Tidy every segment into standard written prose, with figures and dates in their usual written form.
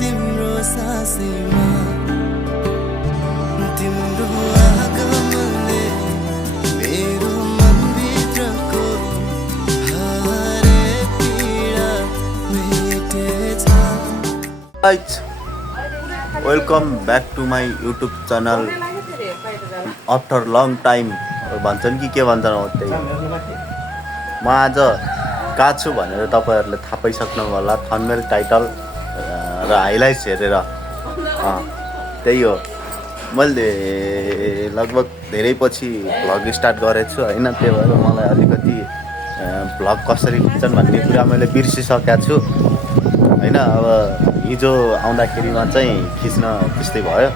तिम्रो सासैमा तिम्रो आगमनले मेरो मनभित्रको हरेक पीडा मेटेछ। Welcome back to my YouTube channel after long time भन्छन् कि के भन्छन् हो त्यही। म आज कहाँ छु भनेर तपाईँहरूले थाहा पाइसक्नु होला थम्बनेल टाइटल र हाइलाइट्स हेरेर। त्यही हो, मैले लगभग धेरै पछि भ्लग स्टार्ट गरेको छु होइन। त्यही भएर मलाई अलिकति भ्लग कसरी खिच्छन् भन्ने कुरा मैले बिर्सिसकेको छु होइन। अब हिजो आउँदाखेरिमा चाहिँ खिच्न त्यस्तै भयो।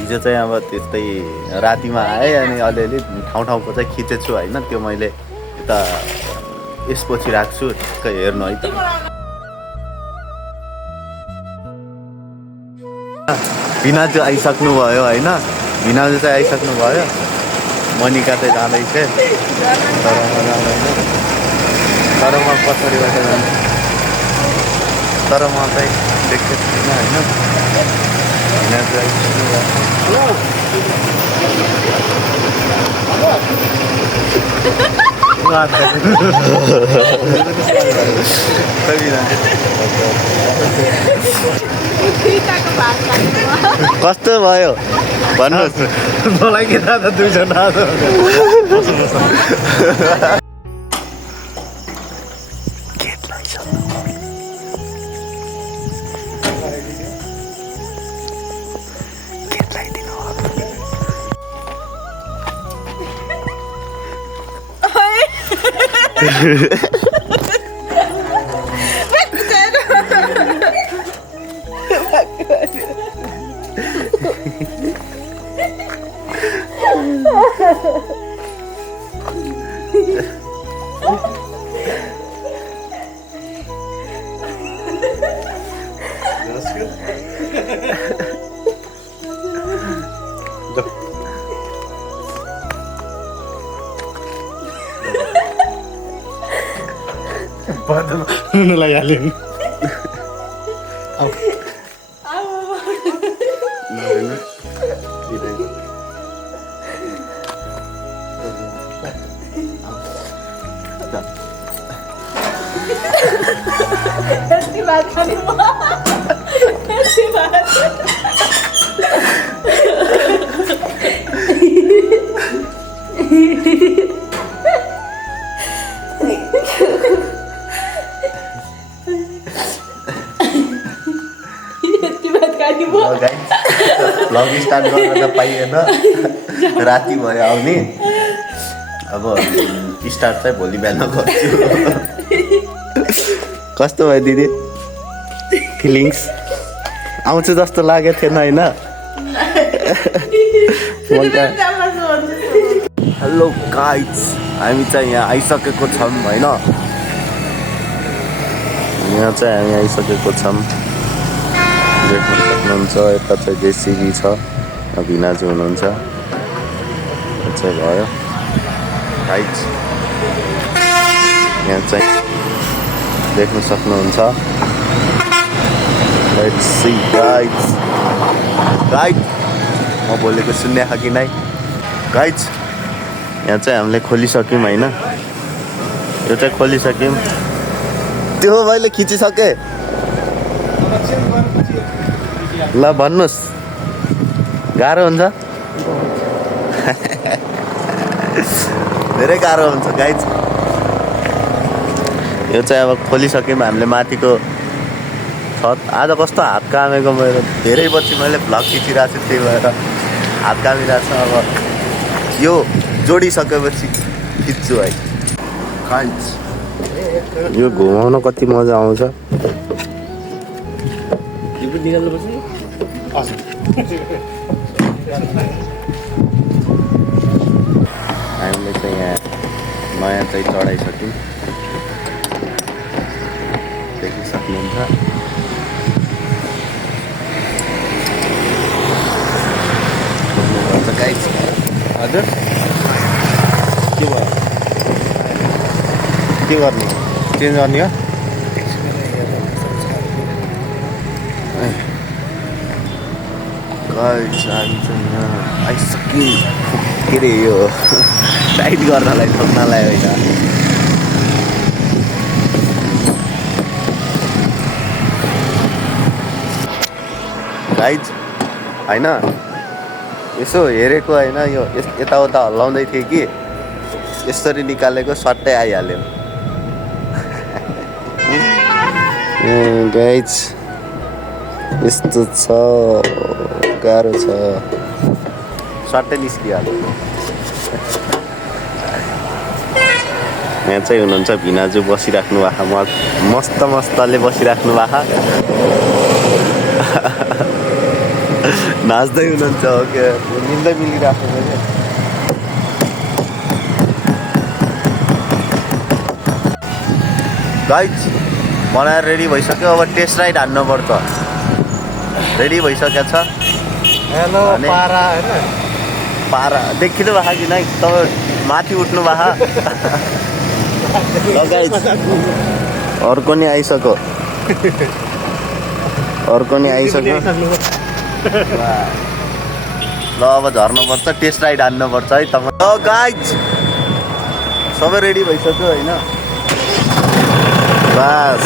हिजो चाहिँ अब त्यस्तै रातिमा आएँ अनि अलिअलि ठाउँ ठाउँको चाहिँ खिचेको छु होइन। त्यो मैले यता यसपछि राख्छु, ठिक्कै हेर्नु है त। भिनाजु आइसक्नु भयो होइन। भिनाजु चाहिँ आइसक्नु भयो। मनिका चाहिँ जाँदैछ तर म पछाडिबाट जान्छु। तर म चाहिँ देखेको छुइनँ होइन। भिनाजु आइसक्नु भयो। कस्तो भयो भन्नुहोस्। मलाई के थाहा त दुईजना नुनुलाई हाल्यो नि। भ्लग स्टार्ट गर्न त पाइएन, राति भयो आउने। अब स्टार्ट चाहिँ भोलि बिहान गर्छु। कस्तो भयो दिदी फिलिङ्स? आउँछु जस्तो लागेको थिएन होइन। हेलो गाइज, हामी चाहिँ यहाँ आइसकेको छौँ होइन। यहाँ चाहिँ हामी आइसकेको छौँ, देख्न सक्नुहुन्छ। यता चाहिँ जेसिबी छ, भिनाजु हुनुहुन्छ। चाहिँ भयो गाइज, यहाँ चाहिँ देख्न सक्नुहुन्छ। Let's see guys. म बोलेको सुन्ने खालि नै गाइज। यहाँ चाहिँ हामीले खोलिसक्यौँ होइन। यो चाहिँ खोलिसक्यौँ। त्यो मैले खिचिसकेँ। ल भन्नुहोस्, गाह्रो हुन्छ? धेरै गाह्रो हुन्छ गाइज। यो चाहिँ अब खोलिसक्यौँ हामीले माथिको छत। आज कस्तो हात कामेको मेरो, धेरै पछि मैले भ्लग खिचिरहेको छु, त्यही भएर हात कामिरहेको छ। अब यो जोडिसकेपछि खिच्छु है। गाइस यो घुमाउन कति मजा आउँछ। हामीले चाहिँ यहाँ नयाँ चाहिँ चढाइसक्यौँ, देखि सक्नुहुन्छ। गाइस हजुर के भयो, के गर्ने, चेन्ज गर्ने हो? गाइस हामी चाहिँ यहाँ आइसक्यौँ। के अरे यो टाइट गर्नलाई ठोक्नलाई होइन। गाइस होइन यसो हेरेको होइन, यो यताउता हल्लाउँदै थिएँ कि यसरी निकालेको सट्टै आइहाल्यो। गाइस यस्तो छ, गाह्रो छ, सट्टै निस्किहाल्यो। यहाँ चाहिँ हुनुहुन्छ भिनाजु बसिराख्नु भएको, मस्तले बसिराख्नु भएको, नाच्दै हुनुहुन्छ हो क्या, मिल्दै मिलिराख्नु क्या। गाइस बनाएर रेडी भइसक्यो, अब टेस्ट राइड हान्नुपर्छ। रेडी भइसकेको छ। हेलो पारा होइन, पारा देखिनु भएको कि नै, तपाईँ माथि उठ्नु भएको। गाइस अर्को नि आइसक्यो, अर्को नि आइसक्यो। ल अब झर्नुपर्छ, टेस्ट राइड हान्नुपर्छ है तपाईँ। ल गाइस सबै रेडी भइसक्यो होइन, बस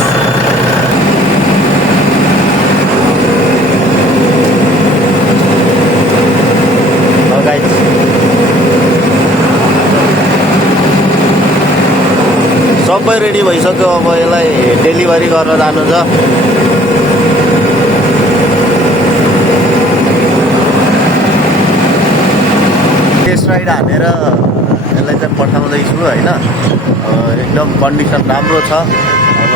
गाइस सबै रेडी भइसक्यो। अब यसलाई डेलिभरी गर्न जानु छ। टेस्ट राइड हानेर यसलाई चाहिँ पठाउँदैछु होइन। एकदम कन्डिसन राम्रो छ। अब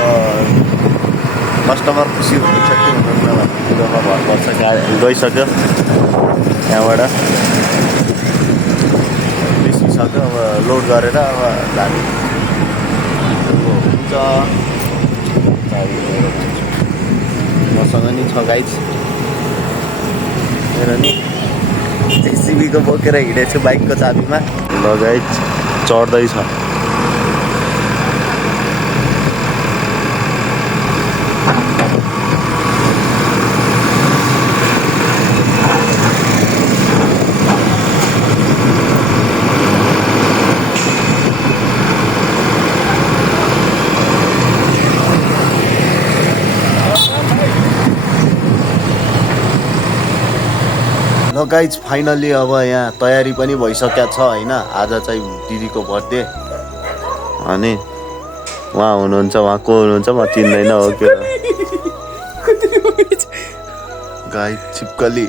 कस्टमर खुसी हुनुहुन्छ कि हुनुहुन्न भन्ने कुरोमा भर पर्छ। गइसक्यो त्यहाँबाट, निस्किसक्यो। अब लोड गरेर अब जाने हुन्छ। मसँग नि छ गाइस, मेरो नि जेसिबीको बोकेर हिँडेको छु बाइकको चाबीमा। ल गाइस चढ्दैछ। ल गाइज फाइनली अब यहाँ तयारी पनि भइसकेको छ होइन। आज चाहिँ दिदीको बर्थडे, अनि उहाँ हुनुहुन्छ, उहाँ को हुनुहुन्छ म चिन्दैन हो क्या। गाइज छिपकली,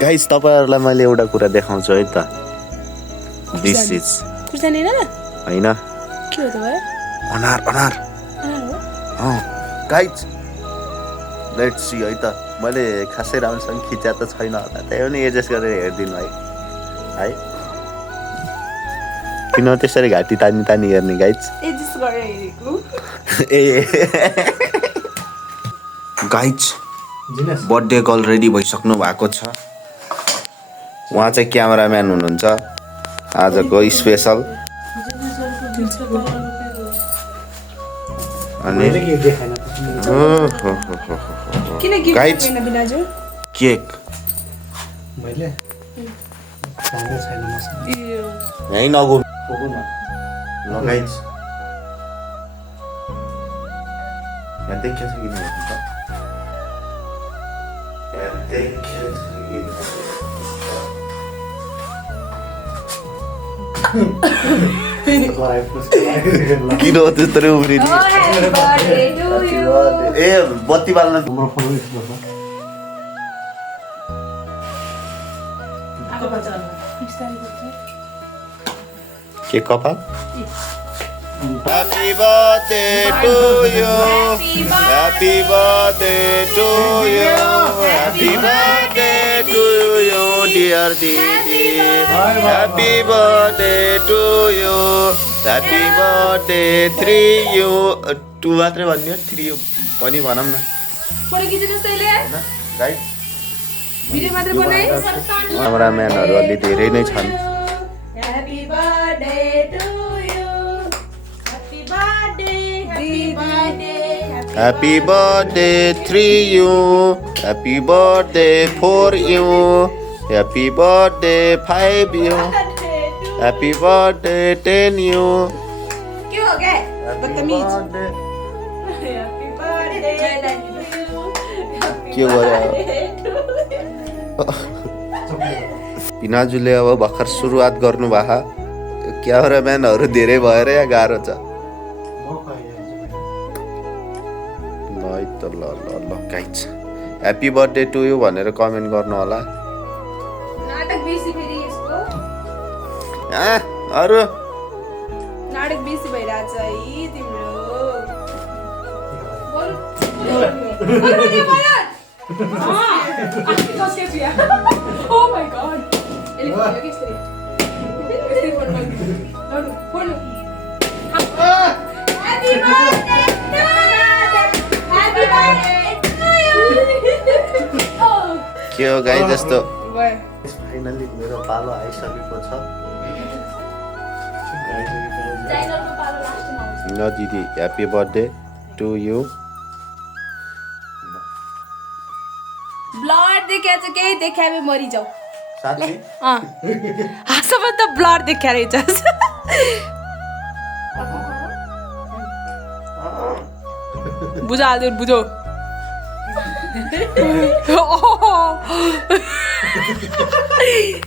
गाइज तपाईँहरूलाई मैले एउटा कुरा देखाउँछु है त। दिस इज होइन अनार, अनार गाइज लेट्स सी है त। मैले खासै राम्रोसँग खिच्या त छैन होला, त्यही पनि एडजस्ट गरेर हेरिदिनु है। किन त्यसरी घाँटी तानी तानी हेर्ने गाइज? ए गाइज बर्थडे गर्ल रेडी भइसक्नु भएको छ। उहाँ चाहिँ क्यामेराम्यान हुनुहुन्छ आजको स्पेसल। अनि गाइज केक यहीँ नगो। ल गाइज यहाँ देखेको छ कि किन त्यस्तो उफ्रिने? ए बत्ती बाल्न के कपाल Happy birthday to you. Happy birthday to you. Happy birthday to you, dear Didi. Happy birthday to you. Happy birthday 3 you. 2 मात्रै भन्नु 3 पनि भनौँ न गाइस क्यामेराम्यानहरू अलि धेरै नै छन् Happy birthday to you. Happy birthday. Happy birthday. Happy birthday 3 you. Happy birthday 4 you. Happy birthday 5 you. Happy birthday 10 you. क्यों हो गए? बदतमीज। birthday. Happy birthday to you. के पिनाजुले अब भर्खर सुरुवात गर्नु भएको क्यामेराम्यानहरू धेरै भएर यहाँ गाह्रो छ ल है त ल ल ल guys happy birthday to you भनेर कमेन्ट गर्नु होला नाटक बेसी फेरि यसको अरू नाटक बेसी भइरहेछ है तिम्रो Oh my god. Happy birthday. Happy birthday to you. के हो गाई जस्तो फाइनली मेरो पालो आइसकेको छ ल दिदी happy birthday to you blood देखे चाहिँ केही देखाए मरि जाऊ साथी हाँसमा त ब्लड देखा रहेछ बुझाल्यो बुझो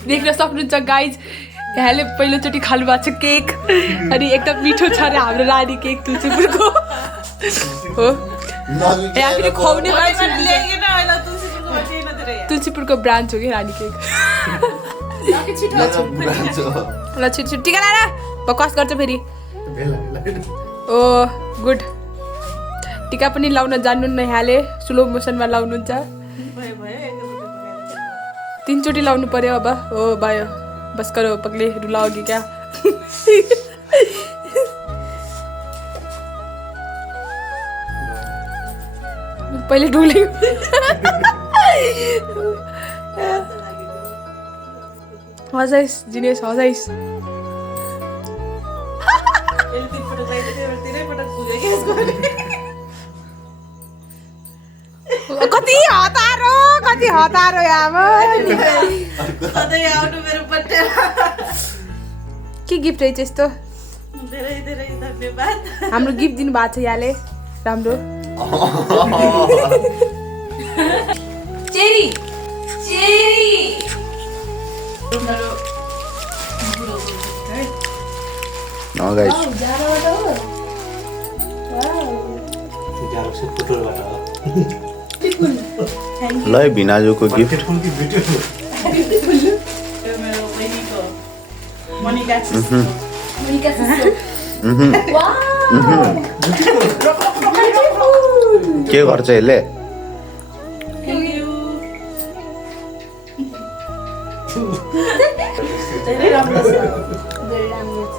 देख्न सक्नुहुन्छ गाइज यहाँले पहिलोचोटि खानु भएको छ केक अनि एकदम मिठो छ अरे हाम्रो रानी केक तुलसीपुरको हो फेरि खुवाउने मान्छे तुलसीपुरको ब्रान्च हो कि रानी केक ल छिटो छिटो टिका लाएर बकवास गर्छ फेरि ओ गुड टिका पनि लाउन जान्नु न यहाँले स्लो मोसनमा लाउनुहुन्छ 3 चोटि लाउनु पर्यो अब हो भयो बस करो पगले रुलाओगी क्या पहिले ढुले हजाइस जिनेस हजाइस कति हतारो के गिफ्ट रहेछ यस्तो धेरै धेरै धन्यवाद हाम्रो गिफ्ट दिनु भएको छ यहाँले राम्रो चेरी चेरी गाइस ल भिनाजुको गिफ्ट मेरो बहिनीको मनिका मनिका के गर्छ यसले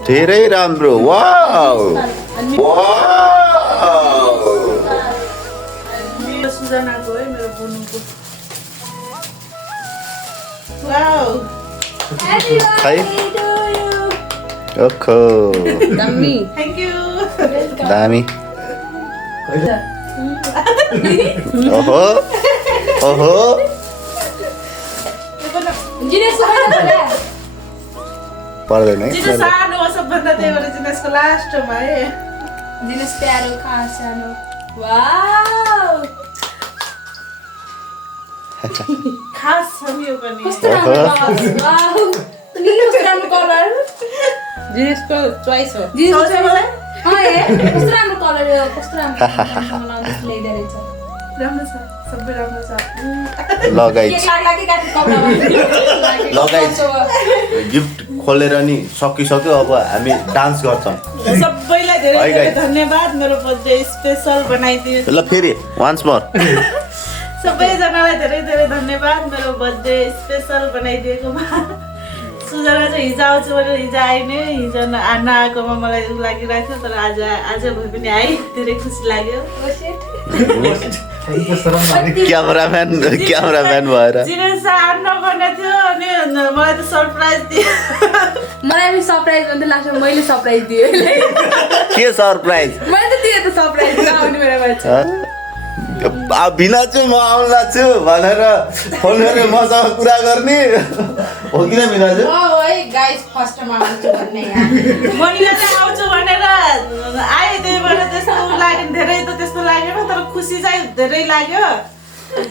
धेरै राम्रो वाउ मेरो सुजनाको है मेरो बोनुको वाउ खै ओखो दामी थ्यांक यू दामी ओहो ओहो जिनेस पर्दैन है जिनेस सानो हो सबभन्दा त्यही भएर जिनेसको लास्टमा है जिनेस प्यारो खास सानो वाउ खास छ नि यो पनि कस्तो राम्रो वाउ नि कस्तो राम्रो कलर जिनेसको चोइस हो जिनेस कस्तो राम्रो कलर हो कस्तो राम्रो मलाई ल्याइदिएर राम्रो छ सबै राम्रो छ ल गाइज ल गाइज गिफ्ट खोलेर नि सकिसक्यो अब हामी डान्स गर्छौँ सबैलाई धेरै है धेरै guys। धन्यवाद मेरो बर्थडे स्पेसल बनाइदियो ल फेरि वान्स मोर सबैजनालाई धेरै धेरै धन्यवाद मेरो बर्थडे स्पेसल बनाइदिएकोमा सुजना चाहिँ हिजो आउँछु भनेर हिजो आएन हिजो नआएकोमा मलाई उ लागिरहेको थियो तर आज भए पनि आएँ धेरै खुसी लाग्यो क्यामराम्यान भएर जिरेस आउनु नपर्ने थियो अनि मलाई त सरप्राइज दियो मलाई पनि सरप्राइज भन्दा लास्टमा मैले सरप्राइज दिएँ के सरप्राइज मैले त दिएँ त सरप्राइज नआउने बेलामा भिना चाहिँ म आउला छु भनेर फोन गरेर मसँग कुरा गर्ने हो किन भिना चाहिँ मनिका चाहिँ आउँछु भनेर आएँ त्यही भएर त्यस्तो लाग्यो धेरै त त्यस्तो लागेन तर खुसी चाहिँ धेरै लाग्यो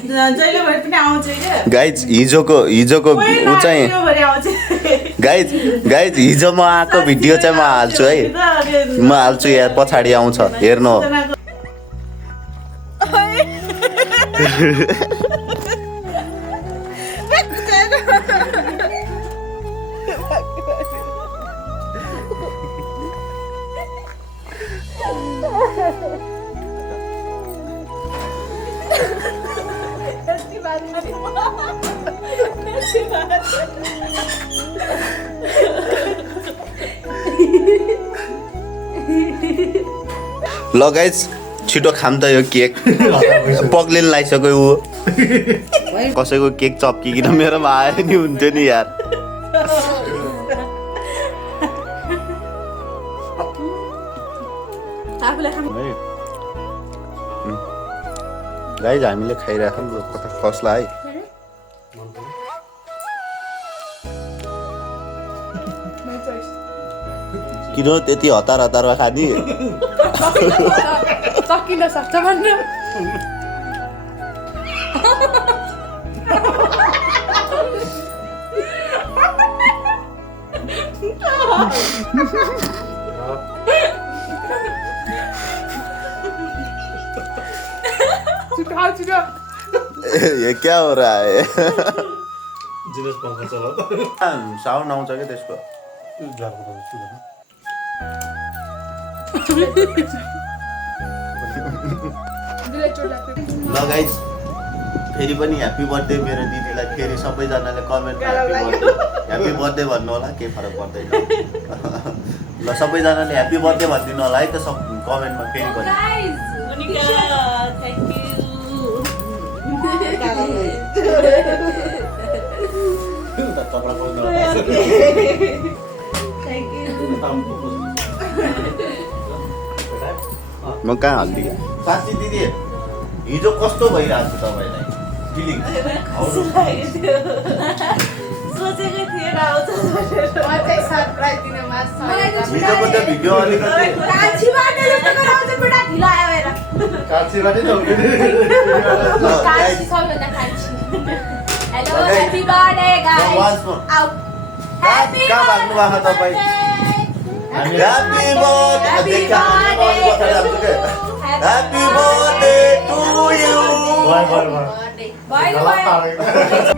जहिले भए पनि आउँछु क्या गाइज हिजोको ऊ चाहिँ गाइज हिजो म आएको भिडियो चाहिँ म हाल्छु है म हाल्छु यहाँ पछाडि आउँछ हेर्नु ल गाइज छिटो खाम त यो केक पग्लिन लागिसक्यो ऊ कसैको केक चप्किकन मेरोमा आयो नि हुन्थ्यो नि यार गाइज हामीले खाइरहेको नि कता कसला है किन त्यति हतारमा खाने सकिन सक्छ भनेर ये क्या हो रहा है साउन्ड आउँछ क्या त्यसको ल गाइज फेरि पनि ह्याप्पी बर्थडे मेरो दिदीलाई फेरि सबैजनाले कमेन्टमा ह्याप्पी बर्थडे भन्नु होला केही फरक पर्दैन ल सबैजनाले ह्याप्पी बर्थडे भनिदिनु होला है त सब कमेन्टमा फेरि पनि म कहाँ हालिदिएँ साँच्ची दिदी हिजो कस्तो भइरहेको छ तपाईँलाई फिलिङ सोचेकै थिएन आउँछ हिजोको त भिडियो अलिकति कहाँ भाग्नु भएको तपाईँ Happy birthday to you.